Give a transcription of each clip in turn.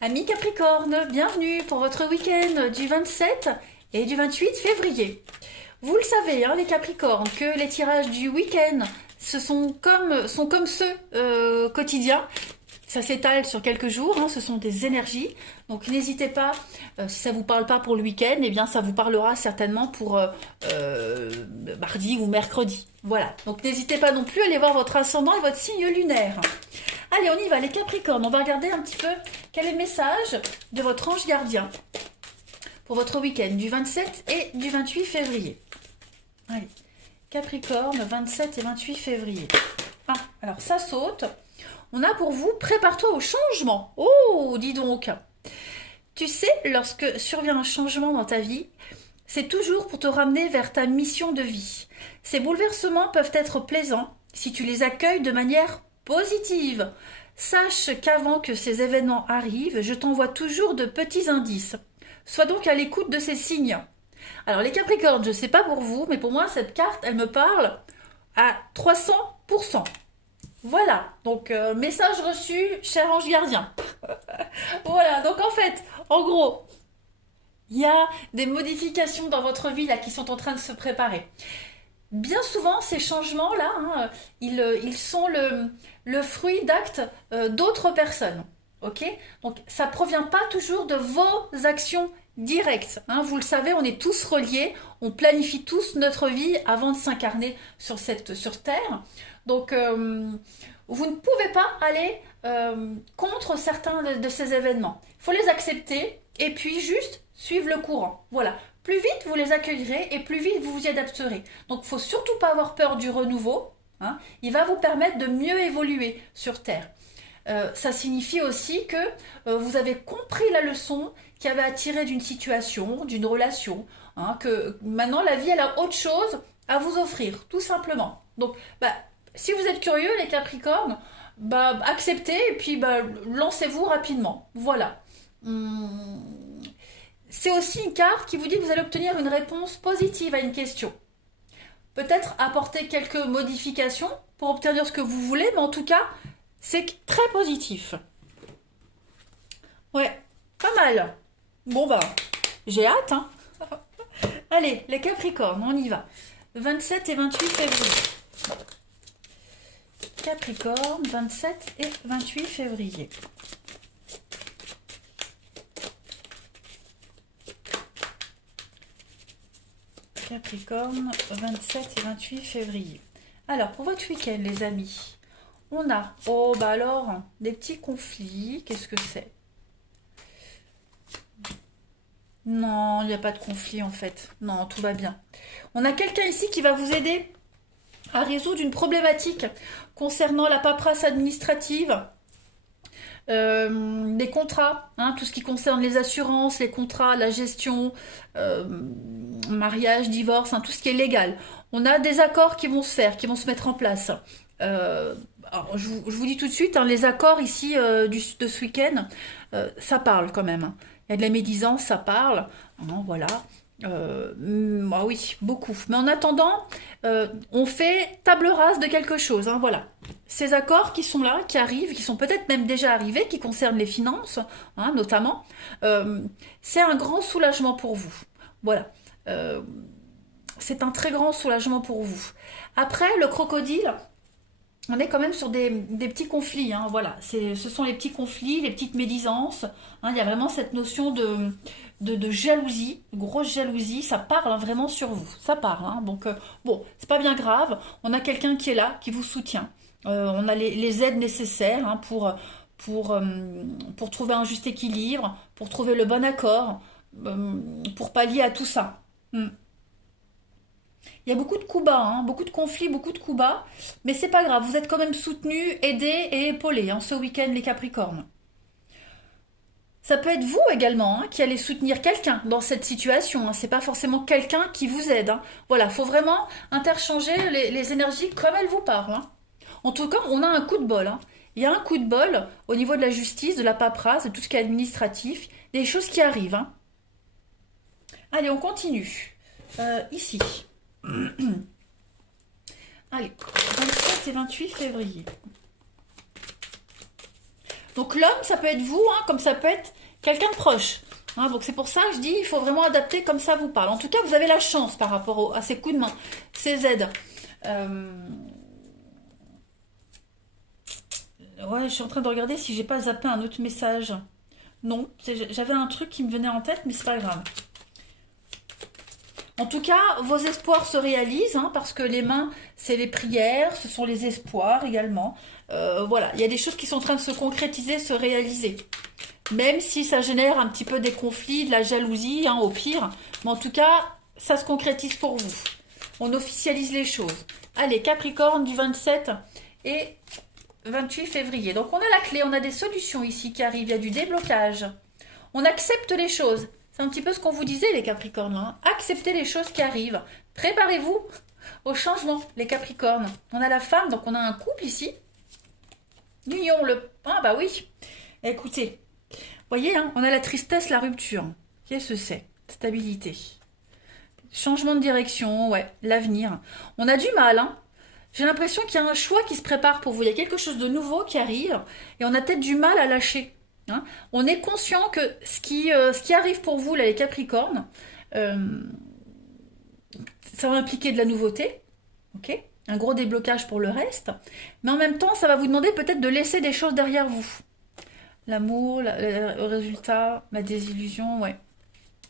Amis Capricorne, bienvenue pour votre week-end du 27 et du 28 février. Vous le savez, hein, les Capricornes, que les tirages du week-end sont comme ceux quotidiens. Ça s'étale sur quelques jours, hein, ce sont des énergies. Donc n'hésitez pas, si ça ne vous parle pas pour le week-end, eh bien ça vous parlera certainement pour mardi ou mercredi. Voilà, donc n'hésitez pas non plus à aller voir votre ascendant et votre signe lunaire. Allez, on y va les Capricornes, on va regarder un petit peu quel est le message de votre ange gardien pour votre week-end du 27 et du 28 février. Allez, Capricorne, 27 et 28 février. Ah, alors ça saute. On a pour vous, prépare-toi au changement. Oh, dis donc. Tu sais, lorsque survient un changement dans ta vie, c'est toujours pour te ramener vers ta mission de vie. Ces bouleversements peuvent être plaisants si tu les accueilles de manière positive. Sache qu'avant que ces événements arrivent, je t'envoie toujours de petits indices. Sois donc à l'écoute de ces signes. Alors les Capricornes, je ne sais pas pour vous, mais pour moi cette carte, elle me parle à 300%. Voilà, donc message reçu, cher ange gardien. Voilà, donc en fait, en gros, il y a des modifications dans votre vie là qui sont en train de se préparer. Bien souvent, ces changements-là, hein, ils sont le fruit d'actes d'autres personnes. Ok? Donc, ça ne provient pas toujours de vos actions directes. Hein. Vous le savez, on est tous reliés, on planifie tous notre vie avant de s'incarner sur Terre. Donc, vous ne pouvez pas aller contre certains de ces événements. Il faut les accepter et puis juste suivre le courant. Voilà. Plus vite vous les accueillerez et plus vite vous vous y adapterez. Donc il ne faut surtout pas avoir peur du renouveau. Hein. Il va vous permettre de mieux évoluer sur Terre. Ça signifie aussi que vous avez compris la leçon qui avait à tirer d'une situation, d'une relation. Hein, que maintenant la vie elle a autre chose à vous offrir, tout simplement. Donc si vous êtes curieux les Capricornes, acceptez et puis lancez-vous rapidement. Voilà. C'est aussi une carte qui vous dit que vous allez obtenir une réponse positive à une question. Peut-être apporter quelques modifications pour obtenir ce que vous voulez, mais en tout cas, c'est très positif. Ouais, pas mal. Bon j'ai hâte, hein. Allez, les Capricornes, on y va. 27 et 28 février. Capricorne, 27 et 28 février. Capricorne, 27 et 28 février. Alors, pour votre week-end, les amis, on a, des petits conflits. Qu'est-ce que c'est? Non, il n'y a pas de conflit, en fait. Non, tout va bien. On a quelqu'un ici qui va vous aider à résoudre une problématique concernant la paperasse administrative, des contrats, hein, tout ce qui concerne les assurances, les contrats, la gestion, mariage, divorce, hein, tout ce qui est légal. On a des accords qui vont se faire, qui vont se mettre en place. Alors, je vous dis tout de suite, hein, les accords ici de ce week-end, ça parle quand même. Hein. Il y a de la médisance, ça parle. Hein, voilà. Oui, beaucoup. Mais en attendant, on fait table rase de quelque chose. Hein, voilà. Ces accords qui sont là, qui arrivent, qui sont peut-être même déjà arrivés, qui concernent les finances, hein, notamment, c'est un grand soulagement pour vous. Voilà. C'est un très grand soulagement pour vous. Après, le crocodile, on est quand même sur des petits conflits. Hein, voilà. Ce sont les petits conflits, les petites médisances. Hein, il y a vraiment cette notion de jalousie, de grosse jalousie. Ça parle, hein, vraiment sur vous. Ça parle. Hein, donc, c'est pas bien grave. On a quelqu'un qui est là, qui vous soutient. On a les aides nécessaires, hein, pour trouver un juste équilibre, pour trouver le bon accord, pour pallier à tout ça. Il y a beaucoup de coups bas, hein, beaucoup de conflits, beaucoup de coups bas, mais c'est pas grave, vous êtes quand même soutenus, aidés et épaulés, hein, ce week-end les Capricornes. Ça peut être vous également, hein, qui allez soutenir quelqu'un dans cette situation. Hein. C'est pas forcément quelqu'un qui vous aide. Hein. Voilà, faut vraiment interchanger les énergies comme elles vous parlent. Hein. En tout cas, on a un coup de bol. Hein. Il y a un coup de bol au niveau de la justice, de la paperasse, de tout ce qui est administratif, des choses qui arrivent. Hein. Allez, on continue. Ici. Allez, 27 et 28 février. Donc l'homme, ça peut être vous, hein, comme ça peut être quelqu'un de proche. Hein, donc c'est pour ça que je dis, il faut vraiment adapter comme ça vous parle. En tout cas, vous avez la chance par rapport à ces coups de main, ces aides. Ouais, je suis en train de regarder si j'ai pas zappé un autre message. Non, j'avais un truc qui me venait en tête, mais c'est pas grave. En tout cas, vos espoirs se réalisent, hein, parce que les mains, c'est les prières, ce sont les espoirs également. Voilà, il y a des choses qui sont en train de se concrétiser, se réaliser. Même si ça génère un petit peu des conflits, de la jalousie, hein, au pire. Mais en tout cas, ça se concrétise pour vous. On officialise les choses. Allez, Capricorne du 27 et 28 février. Donc on a la clé, on a des solutions ici qui arrivent, il y a du déblocage. On accepte les choses. C'est un petit peu ce qu'on vous disait les Capricornes. Hein. Acceptez les choses qui arrivent. Préparez-vous au changement, les Capricornes. On a la femme, donc on a un couple ici. L'union, le... Ah bah oui. Écoutez, voyez, hein, on a la tristesse, la rupture. Qu'est-ce que c'est? Stabilité. Changement de direction, ouais, l'avenir. On a du mal, hein. J'ai l'impression qu'il y a un choix qui se prépare pour vous. Il y a quelque chose de nouveau qui arrive et on a peut-être du mal à lâcher. Hein. On est conscient que ce qui arrive pour vous, là, les Capricornes, ça va impliquer de la nouveauté, ok, un gros déblocage pour le reste, mais en même temps, ça va vous demander peut-être de laisser des choses derrière vous. L'amour, le résultat, la désillusion, ouais,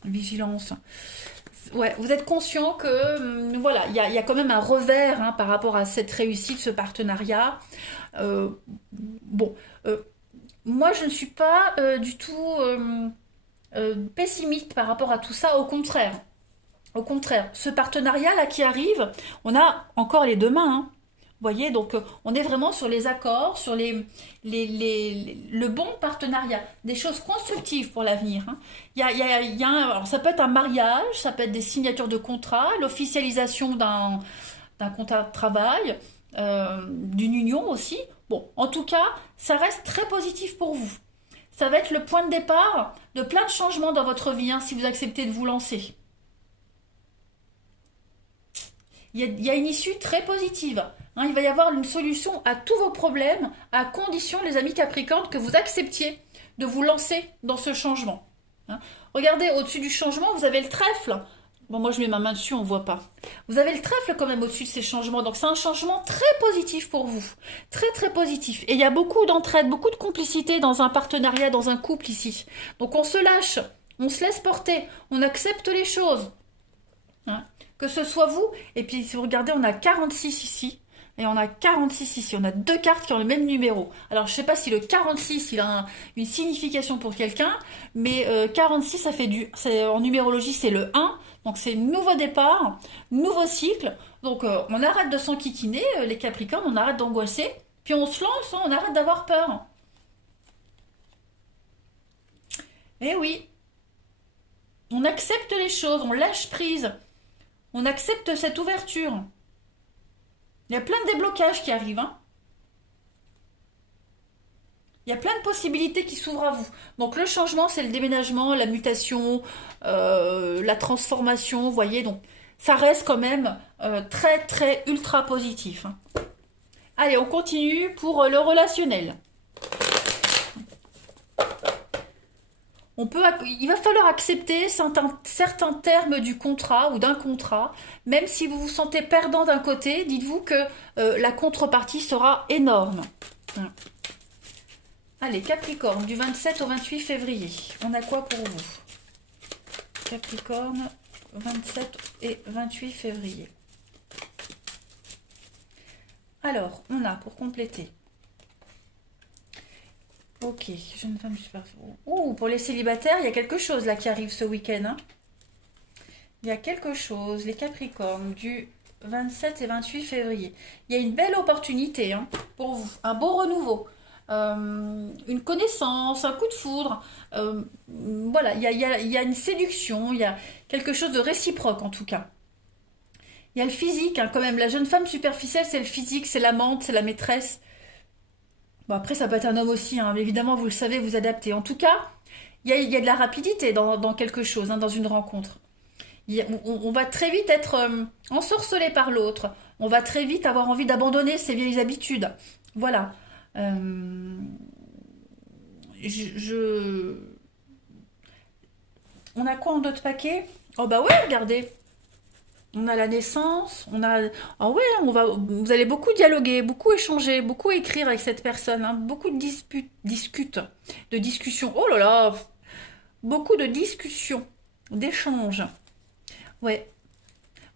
vigilance. Ouais, vous êtes conscient que voilà, il y a quand même un revers, hein, par rapport à cette réussite, ce partenariat. Bon, moi je ne suis pas du tout pessimiste par rapport à tout ça, au contraire. Au contraire, ce partenariat là qui arrive, on a encore les deux mains, hein. Vous voyez, donc on est vraiment sur les accords, sur le bon partenariat, des choses constructives pour l'avenir. Hein. Alors ça peut être un mariage, ça peut être des signatures de contrats, l'officialisation d'un contrat de travail, d'une union aussi. Bon, en tout cas, ça reste très positif pour vous. Ça va être le point de départ de plein de changements dans votre vie, hein, si vous acceptez de vous lancer. Il y a une issue très positive. Hein, il va y avoir une solution à tous vos problèmes, à condition, les amis Capricornes, que vous acceptiez de vous lancer dans ce changement. Hein. Regardez, au-dessus du changement, vous avez le trèfle. Bon, moi, je mets ma main dessus, on ne voit pas. Vous avez le trèfle quand même au-dessus de ces changements. Donc, c'est un changement très positif pour vous. Très, très positif. Et il y a beaucoup d'entraide, beaucoup de complicité dans un partenariat, dans un couple ici. Donc, on se lâche, on se laisse porter, on accepte les choses. Hein. Que ce soit vous, et puis si vous regardez, on a 46 ici, et on a 46 ici. On a deux cartes qui ont le même numéro. Alors, je ne sais pas si le 46, il a une signification pour quelqu'un, mais 46, ça fait en numérologie, c'est le 1. Donc, c'est nouveau départ, nouveau cycle. Donc, on arrête de s'enquiquiner, les Capricornes, on arrête d'angoisser, puis on se lance, hein, on arrête d'avoir peur. Eh oui, on accepte les choses, on lâche prise. On accepte cette ouverture. Il y a plein de déblocages qui arrivent. Hein. Il y a plein de possibilités qui s'ouvrent à vous. Donc le changement, c'est le déménagement, la mutation, la transformation, vous voyez. Donc ça reste quand même très, très ultra positif. Hein. Allez, on continue pour le relationnel. Il va falloir accepter certains termes du contrat ou d'un contrat, même si vous vous sentez perdant d'un côté, dites-vous que la contrepartie sera énorme. Allez, Capricorne, du 27 au 28 février, on a quoi pour vous? Capricorne, 27 et 28 février. Alors, on a, pour compléter, ok, jeune femme super. Ouh, pour les célibataires, il y a quelque chose là qui arrive ce week-end. Hein. Il y a quelque chose, les Capricornes, du 27 et 28 février. Il y a une belle opportunité, hein, pour vous, un beau renouveau, une connaissance, un coup de foudre. Voilà, il y a une séduction, il y a quelque chose de réciproque en tout cas. Il y a le physique, hein, quand même. La jeune femme superficielle, c'est le physique, c'est l'amante, c'est la maîtresse. Bon, après, ça peut être un homme aussi, hein, mais évidemment, vous le savez, vous adaptez. En tout cas, il y a de la rapidité dans quelque chose, hein, dans une rencontre. On va très vite être ensorcelé par l'autre. On va très vite avoir envie d'abandonner ses vieilles habitudes. Voilà. On a quoi en d'autres paquets? Oh bah ouais, regardez. On a la naissance, on a... Ah ouais, vous allez beaucoup dialoguer, beaucoup échanger, beaucoup écrire avec cette personne, hein, beaucoup de de discussions. Oh là là, beaucoup de discussions, d'échanges. Ouais,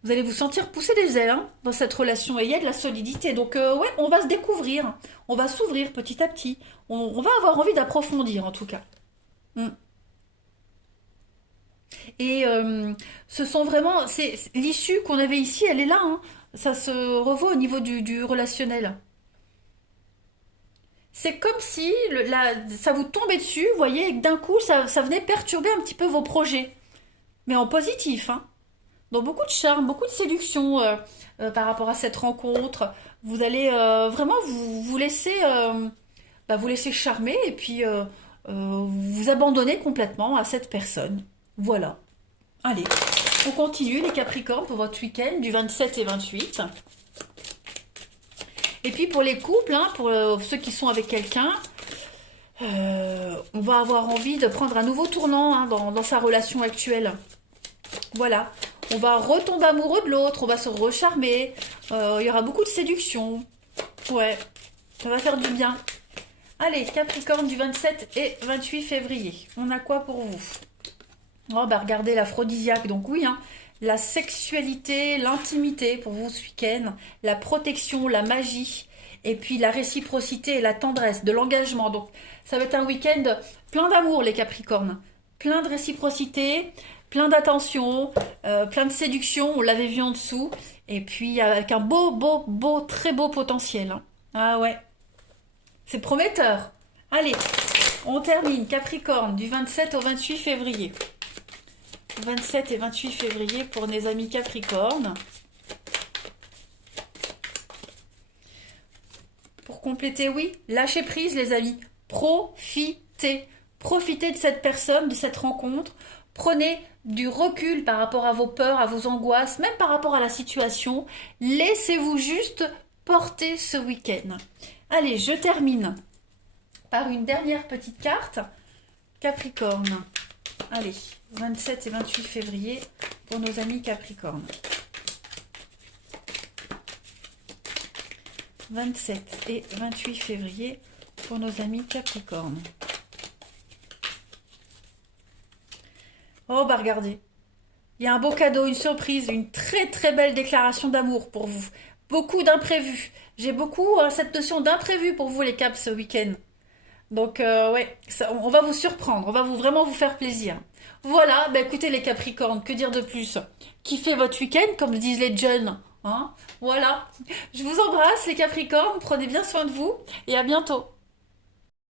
vous allez vous sentir pousser des ailes hein, dans cette relation et il y a de la solidité. Donc ouais, on va se découvrir, on va s'ouvrir petit à petit. On va avoir envie d'approfondir en tout cas. Mm. Et ce sont vraiment, c'est l'issue qu'on avait ici, elle est là. Hein. Ça se revoit au niveau du relationnel. C'est comme si ça vous tombait dessus, vous voyez, et que d'un coup, ça venait perturber un petit peu vos projets. Mais en positif, hein. Donc beaucoup de charme, beaucoup de séduction par rapport à cette rencontre. Vous allez vraiment vous laisser, vous laisser charmer et puis vous abandonner complètement à cette personne. Voilà. Allez, on continue les Capricornes pour votre week-end du 27 et 28. Et puis pour les couples, hein, pour ceux qui sont avec quelqu'un, on va avoir envie de prendre un nouveau tournant hein, dans sa relation actuelle. Voilà. On va retomber amoureux de l'autre, on va se recharmer. Il y aura beaucoup de séduction. Ouais, ça va faire du bien. Allez, Capricorne du 27 et 28 février. On a quoi pour vous? Oh bah regardez l'aphrodisiaque, donc oui, hein, la sexualité, l'intimité pour vous ce week-end, la protection, la magie, et puis la réciprocité et la tendresse, de l'engagement. Donc ça va être un week-end plein d'amour les Capricornes, plein de réciprocité, plein d'attention, plein de séduction, on l'avait vu en dessous, et puis avec un très beau potentiel. Hein. Ah ouais, c'est prometteur. Allez, on termine Capricorne du 27 au 28 février. 27 et 28 février pour mes amis Capricorne. Pour compléter, oui, lâchez prise les amis. Profitez. Profitez de cette personne, de cette rencontre. Prenez du recul par rapport à vos peurs, à vos angoisses, même par rapport à la situation. Laissez-vous juste porter ce week-end. Allez, je termine par une dernière petite carte. Capricorne. Allez, 27 et 28 février pour nos amis Capricorne. 27 et 28 février pour nos amis Capricorne. Oh bah regardez, il y a un beau cadeau, une surprise, une très belle déclaration d'amour pour vous. Beaucoup d'imprévus. J'ai beaucoup cette notion d'imprévu pour vous les Caps ce week-end. Donc ouais, on va vous surprendre, on va vraiment vous faire plaisir. Voilà, bah écoutez les Capricornes, que dire de plus? Kiffez votre week-end, comme disent les jeunes. Hein, voilà, je vous embrasse les Capricornes, prenez bien soin de vous et à bientôt.